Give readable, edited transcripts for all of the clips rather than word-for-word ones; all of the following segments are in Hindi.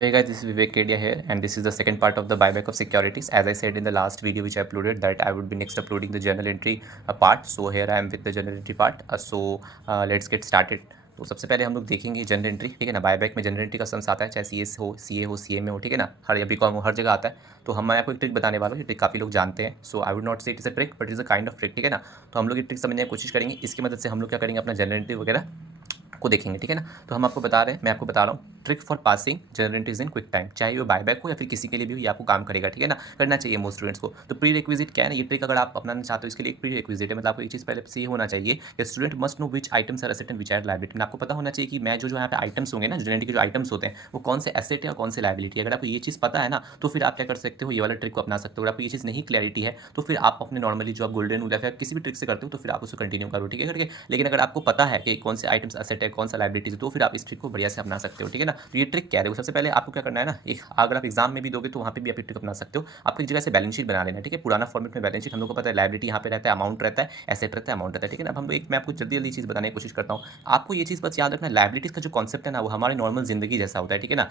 Hey guys, this is Vivek Kedia here, and this is the second part of the buyback of securities. As I said in the last video which I uploaded, that I would be next uploading the journal entry part. So here I am with the journal entry part. Let's get started. तो सबसे पहले हम लोग देखेंगे जनरल एंट्री, ठीक है ना। बायबैक में जनरल एंट्री का सम्स आता है, चाहे सी एस हो, सी ए हो, सी एम ए हो, ठीक है ना, हर बीकॉम हो, हर जगह आता है। तो मैं आपको एक ट्रिक बताने वाला हूँ, ये ट्रिक काफ़ी लोग जानते हैं। सो आई वुड नॉट से it is a trick, but is a kind of trick, ठीक है ना। तो हम लोग ये ट्रिक समझने की कोशिश करेंगे। इसकी मदद से हम लोग क्या करेंगे, अपना जनरल एंट्री वगैरह को देखेंगे, ठीक है ना। तो मैं आपको बता रहा हूँ trick for passing general entries in quick time, चाहे वो बायबैक हो या फिर किसी के लिए भी हो, ये आपको काम करेगा, ठीक है ना, करना चाहिए मोस्ट स्टूडेंट्स को। तो प्री रिक्विजिट क्या है ना, ये ट्रिक अगर आप अपनाना चाहते हो, इसके लिए एक प्री रिक्विजिट है, मतलब आपको एक चीज़ पहले से ये होना चाहिए कि student must know which items are asset and which are liability. आपको पता होना चाहिए कि मैं जो यहाँ पे आइटम्स होंगे ना, जनरल एंट्री के जो आइटम्स होते हैं वो कौन से एसेट है और कौन से लायबिलिटी है। अगर आपको ये चीज़ पता है ना, तो फिर आप क्या कर सकते हो, ये वाला ट्रिक को अपना सकते हो। अगर आपको ये चीज़ नहीं क्लैरिटी है तो फिर आप अपने नॉर्मली जो आप गोल्डन रूल या फिर किसी भी ट्रिक से करते हो तो फिर आप उसको कंटिन्यू करो, ठीक है करके। लेकिन अगर आपको पता है कि कौन से आइटम्स एसेट है, कौन सा लायबिलिटीज है, तो फिर आप इस ट्रिक को बढ़िया से अपना सकते हो, ठीक है ना। तो ये ट्रिक क्या है, सबसे पहले आपको क्या करना है ना, अगर आप एग्जाम में भी दोगे तो वहाँ पे भी आप ट्रिक अपना सकते हो। आपको एक जगह से बैलेंस शीट बना लेना, ठीक है। पुराना फॉर्मेट में बैलेंस शीट हम लोग को पता है, लायबिलिटी यहाँ पे रहता है, अमाउंट रहता है, एसेट रहता है, अमाउंट रहता है, ठीक है ना। अब मैं आपको जल्दी जल्दी चीज़ बताने की कोशिश करता हूँ। आपको ये चीज़ बस याद रखना, लायबिलिटीज़ का जो कॉन्सेप्ट है ना, वो हमारे नॉर्मल जिंदगी जैसा होता है, ठीक है ना।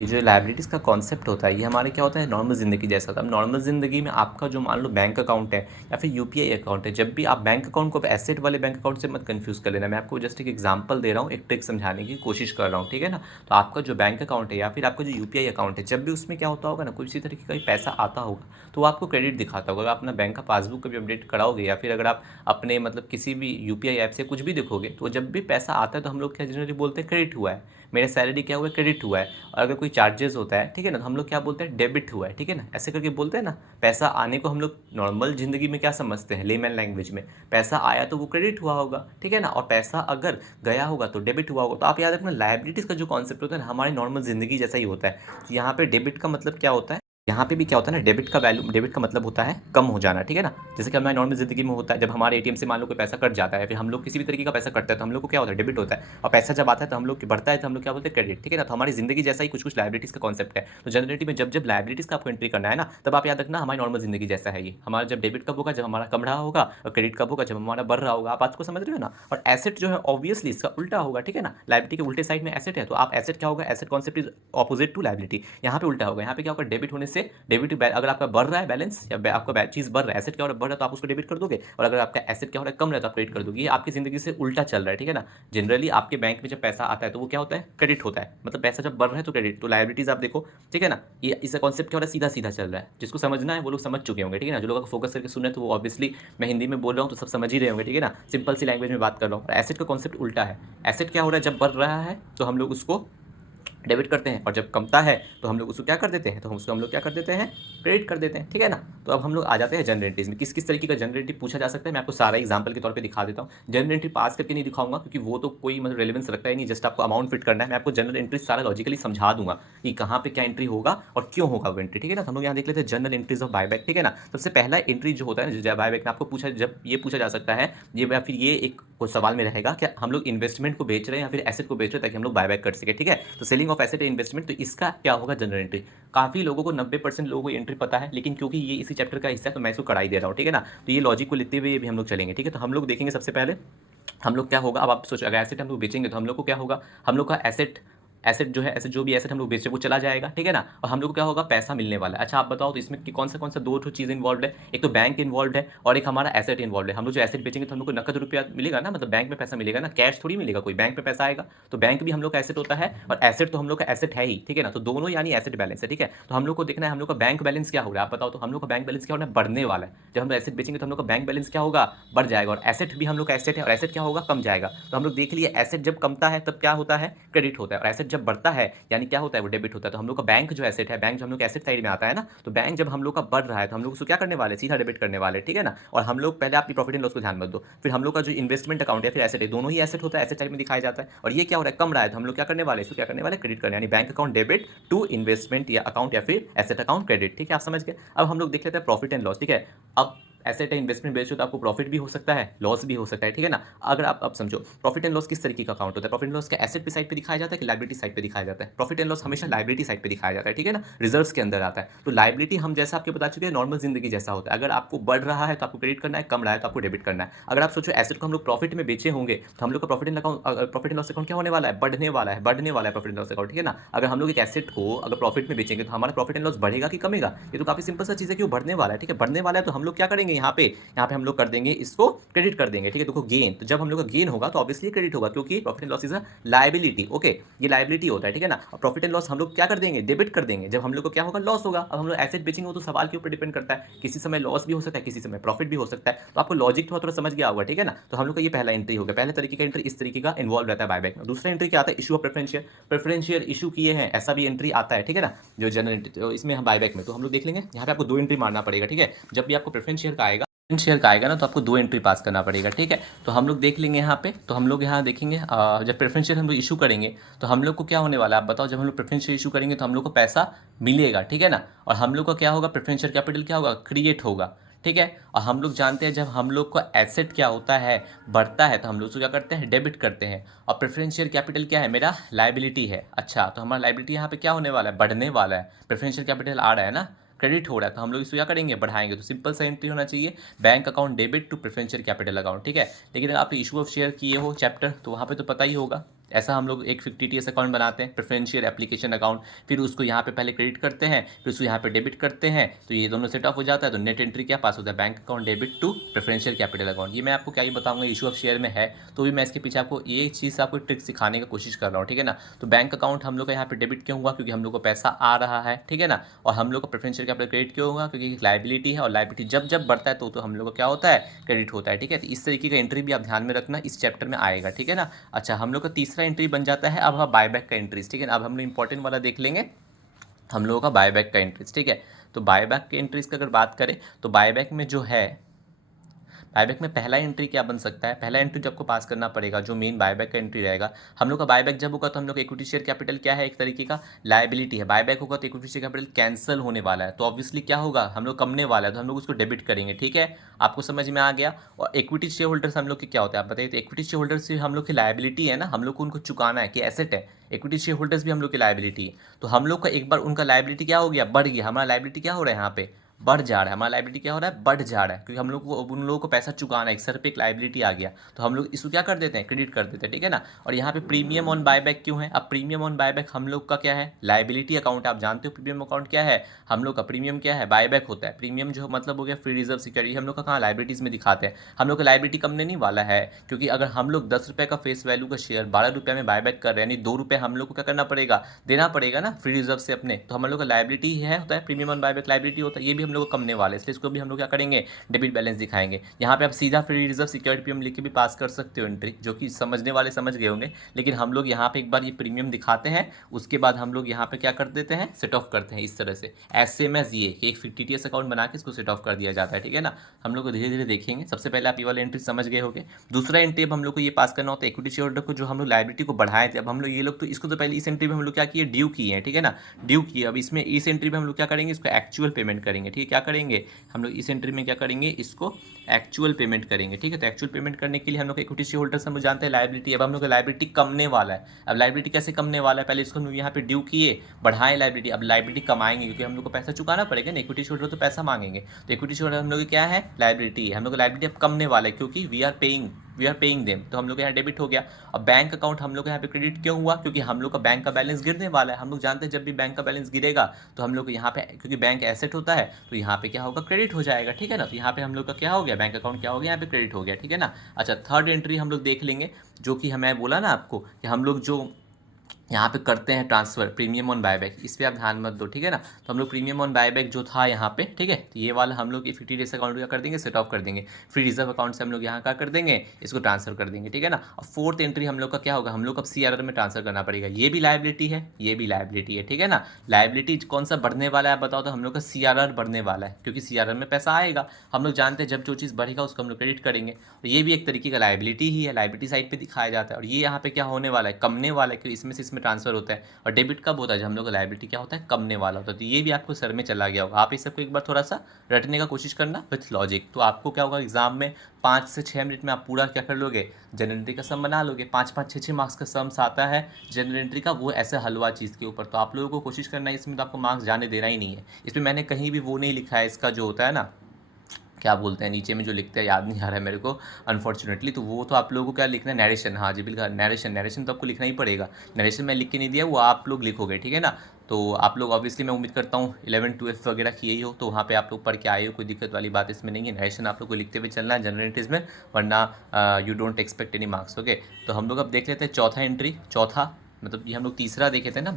ये जो लाइबिलिटीज़ का कॉन्सेप्ट होता है, ये हमारे क्या होता है, नॉर्मल ज़िंदगी जैसा होता है। अब नॉर्मल ज़िंदगी में आपका जो मान लो बैंक अकाउंट है या फिर यूपीआई अकाउंट है, जब भी आप बैंक अकाउंट को एसेट वाले बैंक अकाउंट से मत कंफ्यूज़ कर लेना। मैं आपको जस्ट एक एग्जांपल दे रहा हूँ, एक ट्रिक समझाने की कोशिश कर रहा हूँ, ठीक है ना। तो आपका जो बैंक अकाउंट है या फिर आपका जो यूपीआई अकाउंट है, जब भी उसमें क्या होता होगा ना, किसी तरीके का पैसा आता होगा तो आपको क्रेडिट दिखाता होगा। अगर आप अपना बैंक का पासबुक कभी अपडेट कराओगे या फिर अगर आप अपने मतलब किसी भी यूपीआई ऐप से कुछ भी देखोगे, तो जब भी पैसा आता है तो हम लोग क्या जनरली बोलते हैं, क्रेडिट हुआ है, मेरा सैलरी क्या हुआ है, क्रेडिट हुआ है। और अगर कोई चार्जेस होता है, ठीक है ना, तो हम लोग क्या बोलते हैं, डेबिट हुआ है, ठीक है ना, ऐसे करके बोलते हैं ना। पैसा आने को हम लोग नॉर्मल जिंदगी में क्या समझते हैं, लेमैन लैंग्वेज में, पैसा आया तो वो क्रेडिट हुआ होगा, ठीक है ना, और पैसा अगर गया होगा तो डेबिट हुआ होगा। तो आप याद रखना, लायबिलिटीज़ का जो कॉन्सेप्ट होता है ना, हमारी नॉर्मल जिंदगी जैसा ही होता है। तो यहाँ पे डेबिट का मतलब क्या होता है, यहाँ पे भी क्या होता है ना, डेबिट का मतलब होता है कम हो जाना, ठीक है ना। जैसे कि हमारी नॉर्मल जिंदगी में होता है, जब हमारे एटीएम से मान लो कोई पैसा कट जाता है, फिर हम लोग किसी भी तरीके का पैसा कटता है तो हम लोग को क्या होता है, डेबिट होता है। और पैसा जब आता है तो हम लोग बढ़ता है तो हम लोग क्या बोलते हैं, क्रेडिट, ठीक है ना। तो हमारी जिंदगी जैसा ही कुछ कुछ लायबिलिटीज़ का कॉन्सेप्ट है। तो जनरली में जब जब लायबिलिटीज़ का आपको एंट्री करना है ना, तब आप याद रखना हमारी नॉर्मल जिंदगी जैसा है ये। हमारा जब डेबिट कब होगा, जब हमारा कम रहा होगा, और क्रेडिट कब होगा, जब हमारा बढ़ रहा होगा। आप आज को समझ रहे हो ना। और एसेट जो है ऑब्वियसली इसका उल्टा होगा, ठीक है ना। लायबिलिटी के उल्टे साइड में एसेट है, तो आप एसेट क्या होगा, asset concept is opposite to liability. यहाँ पे उल्टा होगा, यहाँ पे क्या होगा, डेबिट होने से डेबिट, अगर आपका बढ़ रहा है बैलेंस या आपका चीज़ बढ़ रहा है, एसेट क्या हो रहा है, बढ़ रहा है, तो आप उसको डेबिट कर दोगे। और अगर आपका एसेट क्या हो रहा है, कम रहा है, तो आप क्रेडिट कर दोगे। ये आपकी जिंदगी से उल्टा चल रहा है, ठीक है ना। जनरली आपके बैंक में जब पैसा आता है तो वो क्या होता है, क्रेडिट होता है, मतलब पैसा जब बढ़ रहा है तो क्रेडिट। तो लायबिलिटीज आप देखो, ठीक है ना, ये इसका कॉन्सेप्ट क्या हो रहा है, सीधा सीधा चल रहा है। जिसको समझना है वो लोग समझ चुके होंगे, ठीक है ना। जो लोग फोकस करके सुन रहे हैं तो वो ऑब्वियसली, मैं हिंदी में बोल रहा हूँ तो सब समझ ही रहे होंगे, ठीक है ना। सिंपल सी लैंग्वेज में बात कर रहा हूँ। एसेट का कॉन्सेप्ट उल्टा है। एसेट क्या हो रहा है, जब बढ़ रहा है तो हम लोग उसको डेबिट करते हैं, और जब कमता है तो हम लोग उसको क्या कर देते हैं, तो हम लोग क्या कर देते हैं, क्रेडिट कर देते हैं, ठीक है ना। तो अब हम लोग आ जाते हैं जनरल एंट्रीज में। किस किस तरीके का जनरल एंट्री पूछा जा सकता है, मैं आपको सारा एग्जांपल के तौर पे दिखा देता हूँ। जनरल एंट्री पास करके नहीं दिखाऊंगा क्योंकि वो तो कोई मतलब रेलेवेंस रखता ही नहीं, जस्ट आपको अमाउंट फिट करना है। मैं आपको जनरल एंट्री सारा लॉजिकली समझा दूंगा कि कहाँ पे क्या एंट्री होगा और क्यों होगा वो एंट्री, ठीक है ना। तो हम लोग यहाँ देख लेते हैं जनरल एंट्रीज ऑफ बायबैक, ठीक है ना। सबसे पहला एंट्री जो होता है बायबैक में, आपको पूछा, जब ये पूछा जा सकता है, ये या फिर ये एक सवाल में रहेगा कि हम लोग इन्वेस्टमेंट को बेच रहे हैं या फिर एसेट को बेच रहे हैं ताकि हम लोग बायबैक कर सके, ठीक है। तो सेलिंग ऑफ एसेट इन्वेस्टमेंट, तो इसका क्या होगा, जनरल एंट्री। काफ़ी लोगों को 90% लोगों को एंट्री पता है, लेकिन क्योंकि ये इसी चैप्टर का हिस्सा है तो मैं इसको कराई दे रहा हूँ, ठीक है ना। तो ये लॉजिक को लेते हुए भी हम लोग चलेंगे, ठीक है। तो हम लोग देखेंगे सबसे पहले हम लोग क्या होगा। अब आप सोचो, अगर एसेट हम लोग बेचेंगे तो हम लोग को क्या होगा, हम लोग का एसेट, एसेट जो है, एसेट जो भी एसेट हम लोग बेच रहे हैं वो चला जाएगा, ठीक है ना। और हम लोग को क्या होगा, पैसा मिलने वाला है। अच्छा आप बताओ, तो इसमें कौन सा दो चीज़ इन्वॉल्व है, एक तो बैंक इन्वॉल्व है और एक हमारा एसेट इन्वॉल्व है। हम लोग जो एसेट बेचेंगे तो हम लोग को नकद रुपया मिलेगा ना, मतलब बैंक में पैसा मिलेगा ना, कैश थोड़ी मिलेगा, कोई बैंक में पैसा आएगा। तो बैंक भी हम लोग का एसेट होता है और एसेट तो हम लोग का एसेट है ही, ठीक है ना। तो दोनों यानी एसेट बैलेंस है, ठीक है। तो हम लोग को देखना है हम लोग का बैंक बैलेंस क्या हो रहा है। आप बताओ, तो हम लोग का बैंक बैलेंस क्या हो रहा है, बढ़ने वाला है। जब हम लोग एसेट बेचेंगे तो हम लोग का बैंक बैलेंस क्या होगा, बढ़ जाएगा। और एसेट भी हम लोग का एसेट है और एसेट क्या होगा, कम जाएगा। तो हम लोग देख लिए, एसेट जब कमता है तब क्या होता है, क्रेडिट होता है, और एसेट जब बढ़ता है यानी क्या होता है, वो डेबिट होता है। तो हम लोग का बैंक जो एसेट है, बैंक जो हम लोग का एसेट साइड में आता है ना, तो बैंक जब हम लोग का बढ़ रहा है तो हम लोग उसको क्या करने वाले, सीधा डेबिट करने वाले, ठीक है ना। और हम लोग पहले आपकी प्रॉफिट एंड लॉस को ध्यान मत दो, फिर हम लोग का जो इन्वेस्टमेंट अकाउंट है फिर एसेट है, दोनों ही एसेट होता है, एसेट साइड में दिखाया जाता है। और ये क्या हो रहा है, कम रहा है, तो हम लोग क्या करने वाले, इसको क्या करने वाले, क्रेडिट करने, यानी bank account debit to investment या अकाउंट या फिर एसेट अकाउंट क्रेडिट, ठीक है। आप समझ गए। अब हम लोग देख लेते हैं प्रॉफिट एंड लॉस, ठीक है। अब एसेट है, इन्वेस्टमेंट बेस्ड हो तो आपको प्रॉफिट भी हो सकता है, लॉस भी हो सकता है, ठीक है ना। अगर आप अब समझो प्रॉफिट एंड लॉस किस तरीके का अकाउंट होता है, प्रॉफिट एंड लॉस का एसेट पे साइड पे दिखाया जाता है कि लायबिलिटी साइड पे दिखाया जाता है। प्रॉफिट एंड लॉस हमेशा लायबिलिटी साइड पे दिखाया जाता है, ठीक है ना, रिजर्व्स के अंदर आता है। तो लायबिलिटी हम जैसा आपके बता चुके हैं नॉर्मल जिंदगी जैसा होता है, अगर आपको बढ़ रहा है तो आपको क्रेडिट करना है, कम रहा है तो आपको डेबिट करना है। अगर आप सोचो एसेट को हम लोग प्रॉफिट में बेचे होंगे तो हम लोग का प्रॉफिट एंड लॉस अकाउंट क्या होने वाला है, बढ़ने वाला है, बढ़ने वाला है प्रॉफिट एंड लॉस अकाउंट, ठीक है ना। अगर हम लोग एक एसेट को अगर प्रॉफिट में बेचेंगे तो हमारा प्रॉफिट एंड लॉस बढ़ेगा कि कमेगा, ये तो काफी सिंपल सा चीज है कि वो बढ़ने वाला है, ठीक है, बढ़ने वाला है। तो हम लोग क्या करेंगे यहाँ पे हम लोग कर देंगे इसको क्रेडिट कर देंगे, ठीक है। देखो गेन, तो जब हम लोग का गेन होगा तो ऑब्वियसली क्रेडिट होगा क्योंकि profit and loss is a liability, okay, ये लायबिलिटी होता है, ठीक है ना। और प्रॉफिट एंड लॉस हम लोग क्या कर देंगे, डेबिट कर देंगे जब हम लोग को क्या होगा, लॉस होगा। अब हम लोग एसेट बेचेंगे वो तो सवाल के ऊपर डिपेंड करता है, किसी समय लॉस भी हो सकता है, किसी समय प्रॉफिट भी हो सकता है। तो आपको लॉजिक थोड़ा थोड़ा समझ गया होगा, ठीक है ना। तो हम लोग का ये पहला एंट्री हो गया, पहले तरीके का एंट्री इस तरीके का इन्वॉल्व रहता है बायबैक में। दूसरा एंट्री क्या आता है, इशू ऑफ प्रेफरेंशियल इशू किए हैं, ऐसा भी एंट्री आता है, ठीक है ना, जो जनरल एंट्री। तो इसमें हम बायबैक में तो हम लोग देख लेंगे, यहाँ पे आपको 2 एंट्री मारना पड़ेगा, ठीक है। जब भी आपको प्रेफरेंस शेयर का आएगा ना तो आपको 2 एंट्री पास करना पड़ेगा, ठीक है। तो हम लोग देख लेंगे यहाँ पे, तो हम लोग यहाँ देखेंगे जब प्रेफरेंस शेयर हम लोग इशू करेंगे तो हम लोग को क्या होने वाला है आप बताओ। जब हम लोग प्रेफरेंस शेयर इशू करेंगे तो हम लोग को पैसा मिलेगा, ठीक है ना। और हम लोग का क्या होगा, प्रेफरेंस शेयर कैपिटल क्या होगा, क्रिएट होगा, ठीक है। और हम लोग जानते हैं जब हम लोग का एसेट क्या होता है, बढ़ता है, तो हम लोग क्या करते हैं, डेबिट करते हैं। और प्रेफरेंस शेयर कैपिटल क्या है, मेरा लायबिलिटी है। अच्छा, तो हमारा लायबिलिटी यहाँ पे क्या होने वाला है, बढ़ने वाला है। प्रेफरेंस शेयर कैपिटल आ रहा है ना, क्रेडिट हो रहा है, तो हम लोग इसको क्या करेंगे, बढ़ाएंगे। तो सिंपल सा एंट्री होना चाहिए, bank account debit to preferential capital account, ठीक है। लेकिन अगर आप इशू ऑफ शेयर किए हो चैप्टर तो वहाँ पे तो पता ही होगा, ऐसा हम लोग एक fictitious अकाउंट बनाते हैं, प्रेफरेंशियल एप्लीकेशन अकाउंट, फिर उसको यहाँ पे पहले क्रेडिट करते हैं, फिर उसको यहाँ पे डेबिट करते हैं, तो ये दोनों सेट ऑफ हो जाता है। तो नेट एंट्री क्या पास होता है, bank account debit to preferential capital account. ये मैं आपको क्या ही बताऊंगा, इशू ऑफ शेयर में है तो भी मैं इसके पीछे आपको ये चीज़ आपको ट्रिक सिखाने की कोशिश कर रहा हूँ, ठीक है ना। तो बैंक अकाउंट हम लोग का यहाँ पे डेबिट क्यों हुआ, क्योंकि हम लोग को पैसा आ रहा है, ठीक है ना। और हम लोग का प्रेफरेंशियल कैपिटल क्रेडिट क्यों होगा, क्योंकि लायबिलिटी है, और लायबिलिटी जब जब बढ़ता है तो हम लोग का क्या होता है, क्रेडिट होता है, ठीक है। तो इस तरीके का एंट्री भी आप ध्यान में रखना, इस चैप्टर में आएगा, ठीक है ना। अच्छा, हम लोग का तीसरा एंट्री बन जाता है अब हम बायबैक का एंट्रीज, ठीक है ना। अब हम लोग इंपॉर्टेंट वाला देख लेंगे, हम लोगों का बायबैक का एंट्रीज, ठीक है। तो बायबैक के एंट्रीज की अगर बात करें तो बायबैक में जो है, बायबैक में पहला एंट्री क्या बन सकता है, पहला एंट्री जो आपको पास करना पड़ेगा, जो मेन बायबैक का एंट्री रहेगा। हम लोग का बायबैक जब होगा तो हम लोग इक्विटी शेयर कैपिटल क्या है, एक तरीके का लायबिलिटी है। बायबैक होगा तो इक्विटी शेयर कैपिटल कैंसिल होने वाला है, तो ऑब्वियसली क्या होगा, हम लोग कमने वाला है, तो हम लोग उसको डेबिट करेंगे, ठीक है। आपको समझ में आ गया। और इक्विटी शेयर होल्डर्स हम लोग के क्या होता है आप बताइए। तो इक्विटी शेयर होल्डर्स से हम लोग की लायबिलिटी है ना, हम लोग को उनको चुकाना है कि एसेट है। इक्विटी शेयर होल्डर्स भी हम लोग की लायबिलिटी है, तो हम लोग का एक बार उनका लायबिलिटी क्या हो गया, बढ़ गया। हमारा लायबिलिटी क्या हो रहा है यहाँ पे, बढ़ जा रहा है। हमारा लायबिलिटी क्या हो रहा है, बढ़ जा रहा है, क्योंकि हम लोग को उन लोगों को पैसा चुकाना है, एक सर पे एक लायबिलिटी आ गया, तो हम लोग इसको क्या कर देते हैं, क्रेडिट कर देते हैं, ठीक है ना। और यहाँ पे प्रीमियम ऑन बायबैक क्यों है, अब प्रीमियम ऑन बायबैक हम लोग का क्या है, लायबिलिटी अकाउंट। आप जानते हो प्रीमियम अकाउंट क्या है, हम लोग का प्रीमियम क्या है, बायबैक होता है। प्रीमियम जो मतलब हो गया फ्री रिजर्व सिक्योरिटी, हम लोग का कहाँ लायबिलिटीज में दिखाते हैं। हम लोग का लायबिलिटी कमने नहीं वाला है, क्योंकि अगर हम लोग 10 रुपये का फेस वैल्यू का शेयर 12 रुपये में बायबैक कर रहे हैं, यानी 2 रुपये हम लोग को क्या करना पड़ेगा, देना पड़ेगा ना फ्री रिजर्व से अपने। तो हम लोग का लायबिलिटी है, होता है प्रीमियम ऑन बायबैक लायबिलिटी होता है, ये भी हम लोग को कमने वाले, इसलिए इसको भी हम लोग क्या करेंगे, डेबिट बैलेंस दिखाएंगे। यहाँ पे आप सीधा फ्री रिजर्व सिक्योरिटी पे हम लिख के भी पास कर सकते हो एंट्री, जो कि समझने वाले समझ गए होंगे। लेकिन हम लोग यहाँ पे एक बार ये प्रीमियम दिखाते हैं, उसके बाद हम लोग यहाँ पे क्या कर देते हैं, सेट ऑफ करते हैं इस तरह से, सेम एज ये कि एक fictitious अकाउंट बना के इसको सेट ऑफ कर दिया जाता है, ठीक है ना। हम लोग को धीरे धीरे देखेंगे। सबसे पहले आप ये वाला एंट्री समझ गए होंगे। दूसरा एंट्री अब हम लोग को ये पास करना होता है, इक्विटी शेयर होल्डर को जो हम लोग लायबिलिटी को बढ़ाए थे, अब हम लोग ये लोग तो इसको तो पहले इस एंट्री में हम लोग क्या किए, ड्यू किए हैं, ठीक है ना, ड्यू किए। अब इसमें इस एंट्री में हम लोग क्या करेंगे, इसको एक्चुअल पेमेंट करेंगे, ठीक है। क्या करेंगे हम लोग इस एंट्री में, क्या करेंगे, इसको एक्चुअल पेमेंट करेंगे, ठीक है। तो एक्चुअल पेमेंट करने के लिए हम लोग इक्विटी शेयर होल्डर्स हम लोग जानते हैं लायबिलिटी, अब हम लोग का लायबिलिटी कमने वाला है। अब लायबिलिटी कैसे कमने वाला है, पहले इसको हम लोग यहाँ पे ड्यू किए, बढ़ाएं लायबिलिटी, अब लायबिलिटी कमाएंगे क्योंकि हम लोग को पैसा चुकाना पड़ेगा ना, इक्विटी शेयर होल्डर तो पैसा मांगेंगे। तो इक्विटी शेयर होल्डर हम लोग क्या है, लायबिलिटी है, हम लोग का लायबिलिटी अब कमने वाला है, क्योंकि वी आर पेइंग देम, तो हम लोग यहाँ डेबिट हो गया। अब बैंक अकाउंट हम लोग यहाँ पे क्रेडिट क्यों हुआ, क्योंकि हम लोग का बैंक का बैलेंस गिरने वाला है। हम लोग जानते हैं जब भी बैंक का बैलेंस गिरेगा तो हम लोग यहाँ पे, क्योंकि बैंक एसेट होता है, तो यहाँ पे क्या होगा, क्रेडिट हो जाएगा, ठीक है ना। तो यहाँ पे हम लोग का क्या हो गया, बैंक अकाउंट क्या हो गया, यहाँ पे क्रेडिट हो गया, ठीक है ना। अच्छा, थर्ड एंट्री हम लोग देख लेंगे, जो कि हमें बोला ना आपको कि हम लोग जो यहाँ पे करते हैं ट्रांसफर प्रीमियम ऑन बायबैक, इस पर आप ध्यान मत दो, ठीक है ना। तो हम लोग प्रीमियम ऑन बायबैक जो था यहाँ पे, ठीक है, तो ये वाला हम लोग 50 डेज अकाउंट क्या कर देंगे, सेट ऑफ कर देंगे। फ्री रिजर्व अकाउंट से हम लोग यहाँ क्या कर देंगे, इसको ट्रांसफर कर देंगे, ठीक है ना। और फोर्थ एंट्री हम लोग का क्या होगा, हम लोग अब CRR में ट्रांसफर करना पड़ेगा। ये भी लायबिलिटी है, ये भी लायबिलिटी है, ठीक है ना। लायबिलिटी कौन सा बढ़ने वाला है आप बताओ, तो हम लोग का CRR बढ़ने वाला है, क्योंकि CRR में पैसा आएगा। हम लोग जानते हैं जब जो चीज़ बढ़ेगा उसको हम लोग क्रेडिट करेंगे, तो ये भी एक तरीके का लायबिलिटी ही है, लायबिलिटी साइड पर दिखाया जाता है। और ये यहाँ पे क्या होने वाला है, कमने वाला है, क्योंकि इसमें से इसमें में ट्रांसफर होता है, और डेबिट कब होता है जब हम लोग का लायबिलिटी क्या होता है, कमने वाला होता है। तो ये भी आपको सर में चला गया होगा। आप इस सबको एक बार थोड़ा सा रटने का कोशिश करना विथ लॉजिक, तो आपको क्या होगा, एग्जाम में 5 से 6 मिनट में आप पूरा क्या कर लोगे, जनरल एंट्री का सम बना लोगे। 5-5, 6-6 मार्क्स का सम्स आता है जनरल एंट्री का, वो ऐसा हलवा चीज़ के ऊपर। तो आप लोगों को कोशिश करना है, इसमें तो आपको मार्क्स जाने देना ही नहीं है। इसमें मैंने कहीं भी वो नहीं लिखा है, इसका जो होता है ना, क्या बोलते हैं नीचे में जो लिखते हैं, याद नहीं आ रहा है मेरे को अनफॉर्चुनेटली। तो वो तो आप लोगों को क्या लिखना है, नरेशन। हाँ जी बिल्कुल, नरेशन तो आपको लिखना ही पड़ेगा। नरेशन मैं लिख के नहीं दिया, वो आप लोग लिखोगे, ठीक है ना। तो आप लोग ऑब्वियसली मैं उम्मीद करता हूँ 11 12 वगैरह किए ही हो, तो वहाँ पे आप लोग पढ़ के आए हो, कोई दिक्कत वाली बात इसमें नहीं है। नरेशन आप लोग को लिखते हुए चलना है जनरल एंट्रीज में, वरना you don't expect any marks. Okay, तो हम लोग अब देख लेते हैं चौथा एंट्री। चौथा मतलब ये हम लोग तीसरा देखे थे ना,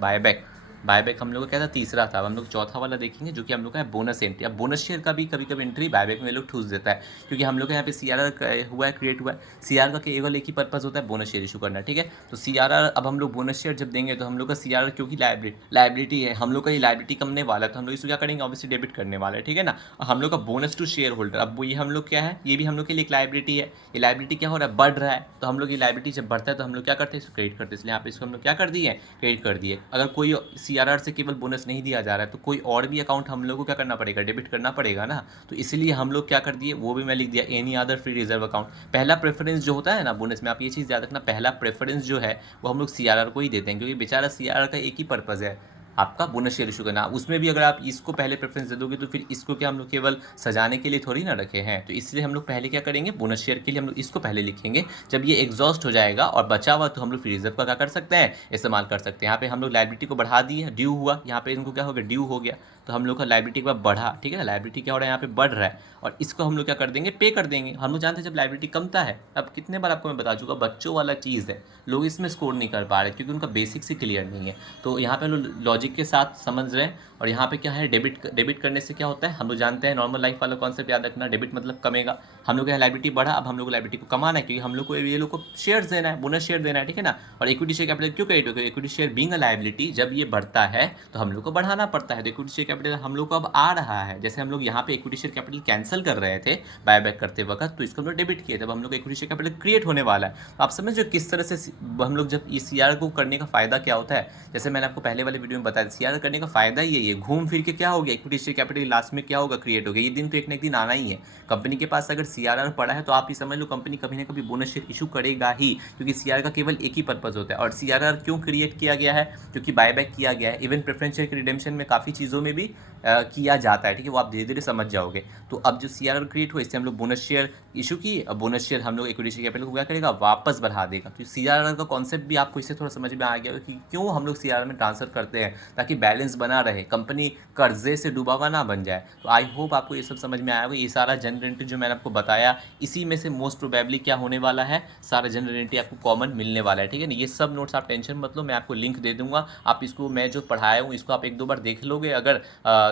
बायबैक हम लोग का क्या था, तीसरा था। अब हम लोग चौथा वाला देखेंगे जो कि हम लोग का है बोनस एंट्री। अब बोनस शेयर का भी कभी कभी एंट्री बायबैक में लोग ठूस देता है, क्योंकि हम लोग का यहाँ पे CRR हुआ है, क्रिएट हुआ है। CRR का केवल एक ही पर्पज़ होता है, बोनस शेयर इशू करना, ठीक है। तो CRR अब हम लोग बोनस शेयर जब देंगे तो हम लोग का CRR क्योंकि लाइबिलिटी है, हम लोग का ये लाइबिलिटी कमने वाला है, तो हम लोग इसको क्या करेंगे, ऑब्वियसली डेबिट करने वाला है, ठीक है ना। हम लोग का बोनस टू शेयर होल्डर, अब वो ये हम लोग क्या है, ये भी हम लोग के लिए एक लाइबिलिटी है। ये लाइबिलिटी क्या हो रहा है, बढ़ रहा है। तो हम लोग ये लाइबिलिटी जब बढ़ता है तो हम लोग क्या करते हैं, इसको क्रेडिट करते हैं। इसलिए यहाँ पे इसको हम लोग क्या कर दिए, क्रेडिट कर दिए। अगर कोई CRR से केवल बोनस नहीं दिया जा रहा है तो कोई और भी अकाउंट हम लोग को क्या करना पड़ेगा, डेबिट करना पड़ेगा ना। तो इसलिए हम लोग क्या कर दिए, वो भी मैं लिख दिया, any other free reserve account. पहला प्रेफरेंस जो होता है ना बोनस में, आप ये चीज़ याद रखना, पहला प्रेफरेंस जो है वो हम लोग CRR को ही देते हैं, क्योंकि बेचारा CRR का एक ही पर्पज़ है, आपका बोनस शेयर इशू करना। उसमें भी अगर आप इसको पहले प्रेफरेंस दे दोगे तो फिर इसको क्या हम लोग केवल सजाने के लिए थोड़ी ना रखे हैं। तो इसलिए हम लोग पहले क्या करेंगे, बोनस शेयर के लिए हम लोग इसको पहले लिखेंगे। जब ये एग्जॉस्ट हो जाएगा और बचा हुआ तो हम लोग फ्री रिजर्व का क्या कर सकते हैं, इस्तेमाल कर सकते हैं। यहाँ पे हम लोग लाइबिलिटी को बढ़ा दिए, ड्यू हुआ, यहाँ पे इनको क्या हो गया, ड्यू हो गया। तो हम लोग का लाइबिलिटी का बढ़ा, ठीक है ना, लाइबिलिटी क्या हो रहा है, यहाँ पे बढ़ रहा है, और इसको हम लोग क्या कर देंगे, पे कर देंगे। हम लोग जानते हैं जब लाइबिलिटी कमता है, अब कितने बार आपको मैं बता चुका, बच्चों वाला चीज़ है, लोग इसमें स्कोर नहीं कर पा रहे क्योंकि उनका बेसिक्स ही क्लियर नहीं है। तो यहाँ पे लोग लॉजिक के साथ समझ रहे हैं। और यहाँ पे क्या है, डेबिट करने से क्या होता है, हम लोग जानते हैं, नॉर्मल लाइफ वाला कॉन्सेप्ट याद रखना, डेबिट मतलब कमेगा। हम लोग का लाइबिलिटी बढ़ा, अब हम लोग को लाइबिलिटी को कमाना है, क्योंकि हम लोग को ये लोग को शेयर्स देना है, बोनस शेयर देना है, ठीक है ना। और इक्विटी शेयर कैपिटल क्यों क्रेडिट हो गया, equity share being a liability, जब ये बढ़ता है तो हम लोग को बढ़ाना पड़ता है। तो इक्विटी शेयर कैपिटल हम लोग को अब आ रहा है, जैसे हम लोग यहाँ पे इक्विटी शेयर कैपिटल कैंसिल कर रहे थे बायबैक करते वक्त, तो इसको हम लोग डेबिट किए, तब हम लोग का इक्विटी शेयर कैपिटल क्रिएट होने वाला है। तो आप समझ रहे हो किस तरह से हम लोग जब इस CR को करने का फायदा क्या होता है। जैसे मैंने आपको पहले वाले वीडियो में बताया, CR करने का फायदा ही है, ये घूम फिर के क्या हो गया, इक्विटी शेयर कैपिटल लास्ट में क्या होगा, क्रिएट हो गया। ये दिन तो एक ना एक दिन आना ही है। कंपनी के पास अगर CRR पड़ा है तो आप ये समझ लो कंपनी कभी ना कभी बोनस शेयर इशू करेगा ही, क्योंकि CR का केवल एक ही पर्पज होता है। और CRR क्यों क्रिएट किया गया है, क्योंकि बायबैक किया गया है। इवन प्रेफरेंस शेयर के रिडेम्पशन में काफ़ी चीज़ों में भी किया जाता है, ठीक है, वो आप धीरे धीरे समझ जाओगे। तो अब जो CRR क्रिएट हुआ, इससे हम लोग बोनस शेयर इशू की, बोनस शेयर हम लोग इक्विटी शेयर कैपिटल को क्या करेगा, वापस बढ़ा देगा। तो CRR का कॉन्सेप्ट भी आपको इससे थोड़ा समझ में आ गया कि क्यों हम लोग CRR में ट्रांसफर करते हैं, ताकि बैलेंस बना रहे, कंपनी कर्जे से डूबा हुआ ना बन जाए। तो आई होप आपको ये सब समझ में आया होगा। ये सारा जनरल एंट्री जो मैंने आपको बताया, इसी में से मोस्ट प्रोबेबली क्या होने वाला है, सारा जनरल एंट्री आपको कॉमन मिलने वाला है, ठीक है ना। ये सब नोट्स आप टेंशन मत लो, मैं आपको लिंक दे दूंगा, आप इसको, मैं जो पढ़ाया हूँ इसको आप 1-2 बार देख लोगे, अगर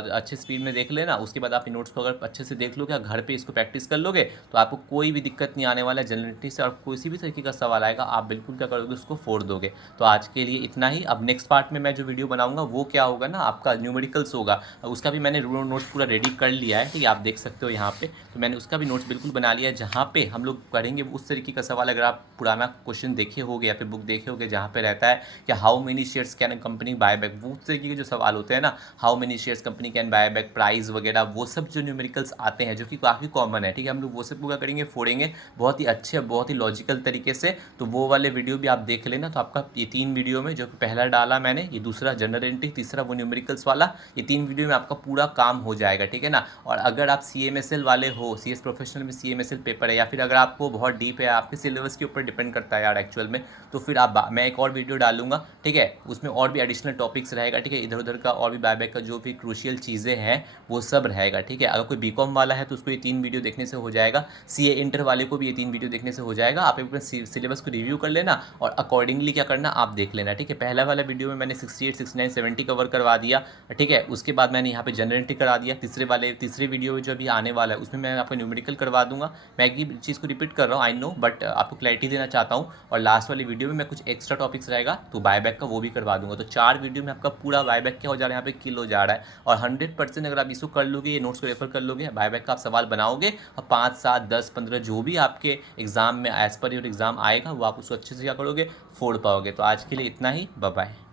अच्छे स्पीड में देख लेना, उसके बाद आप इन नोट्स को अगर अच्छे से देख लोगे, घर पे इसको प्रैक्टिस कर लोगे, तो आपको कोई भी दिक्कत नहीं आने वाला है जनरल एंट्री से। और किसी भी तरीके का सवाल आएगा आप बिल्कुल क्या करोगे, उसको फोड़ दोगे। तो आज के लिए इतना ही। अब नेक्स्ट पार्ट में मैं जो वीडियो बनाऊंगा वो क्या होगा ना, आपका न्यूमेरिकल्स होगा, उसका भी मैंने नोट्स पूरा रेडी कर लिया है, ठीक है, आप देख सकते हो यहाँ पे। तो मैंने उसका भी नोट्स बिल्कुल बना लिया है, जहाँ पे हम लोग करेंगे उस तरीके का सवाल। अगर आप पुराना क्वेश्चन देखे होगे या फिर बुक देखे होगे, जहाँ पे रहता है कि how many shares can company buy back, वो उस तरीके के जो सवाल होते हैं ना, how many shares company can buy back, price वगैरह, वो सब जो न्यूमेरिकल्स आते हैं जो कि काफ़ी कॉमन है, ठीक है, हम लोग वो सब पूरा करेंगे, फोड़ेंगे बहुत ही अच्छे, बहुत ही लॉजिकल तरीके से। तो वो वाले वीडियो भी आप देख लेना। तो आपका ये 3 वीडियो में, जो पहला डाला मैंने, ये दूसरा जनरल एंट्री, तीसरा वो न्यूमेरिकल्स वाला, ये 3 वीडियो में आपका पूरा काम हो जाएगा, ठीक है ना। और अगर आप CMSL वाले हो, CS प्रोफेशनल में CMSL पेपर है, या फिर अगर आपको बहुत डीप है, आपके सिलेबस के ऊपर डिपेंड करता है यार एक्चुअल में, तो फिर आप, मैं एक और वीडियो डालूंगा, ठीक है, उसमें और भी एडिशनल टॉपिक्स रहेगा, ठीक है, इधर उधर का और भी बायबैक का जो भी क्रूशियल चीज़ें हैं वो सब रहेगा, ठीक है। अगर कोई BCom वाला है तो उसको ये 3 वीडियो देखने से हो जाएगा, CA इंटर वाले को भी ये 3 वीडियो देखने से हो जाएगा। आप अपने सिलेबस को रिव्यू कर लेना और अकॉर्डिंगली क्या करना आप देख लेना, ठीक है। पहला वाला वीडियो में मैंने 68, 69, 70 कवर करवा दिया, ठीक है। उसके बाद मैंने यहाँ पे जनरल एंट्री करा दिया। तीसरे वीडियो में जो अभी आने वाला है उसमें मैं आपको न्यूमेरिकल करवा दूंगा। मैं एक ही चीज़ को रिपीट कर रहा हूँ, आई नो, बट आपको क्लैरिटी देना चाहता हूँ। और लास्ट वाली वीडियो में मैं कुछ एक्स्ट्रा टॉपिक्स रहेगा तो बायबैक का वो भी करवा दूंगा। तो 4 वीडियो में आपका पूरा बायबैक क्या हो जा रहा है, यहाँ पे किल हो जा रहा है। और 100% अगर आप इसको कर लोगे, ये नोट्स को रेफर कर लोगे, बायबैक का आप सवाल बनाओगे और 5, 7, 10, 15 जो भी आपके एग्जाम में एज पर योर एग्जाम आएगा वो आप उसको अच्छे से क्या करोगे, फोड़ पाओगे। तो आज के लिए इतना ही, बाय बाय।